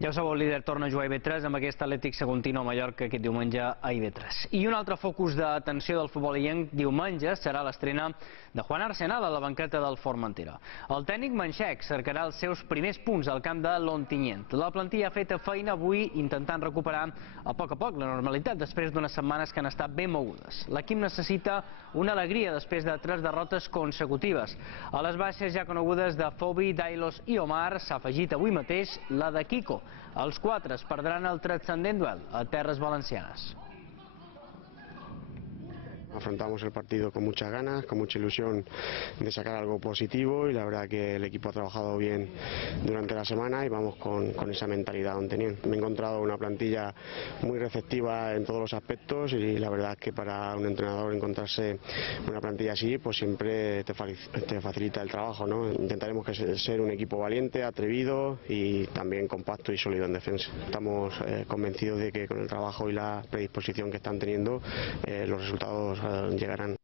Ja ho sabeu, el líder torna a jugar a IB3 amb aquest Atlètic Saguntino Mallorca aquest diumenge a IB3. I un altre focus d'atenció del futbol illenc diumenge serà l'estrena de Juan Arsenal a la banqueta del Formentera. El tècnic manxec cercarà els seus primers punts al camp de l'Ontinyent. La plantilla ha fet feina avui intentant recuperar a poc la normalitat després d'unes setmanes que han estat ben mogudes. L'equip necessita una alegria després de 3 derrotes consecutives. A les baixes ja conegudes de Fobi, Dailos i Omar s'ha afegit avui mateix la de Kiko. Els 4 es perdran el transcendent duel a terres valencianes. Afrontamos el partido con muchas ganas, con mucha ilusión de sacar algo positivo y la verdad que el equipo ha trabajado bien durante la semana y vamos con esa mentalidad Ontinyent. Me he encontrado una plantilla muy receptiva en todos los aspectos y la verdad que para un entrenador encontrarse una plantilla así pues siempre te facilita el trabajo, ¿no? Intentaremos ser un equipo valiente, atrevido y también compacto y sólido en defensa. Estamos convencidos de que con el trabajo y la predisposición que están teniendo los resultados llegarán.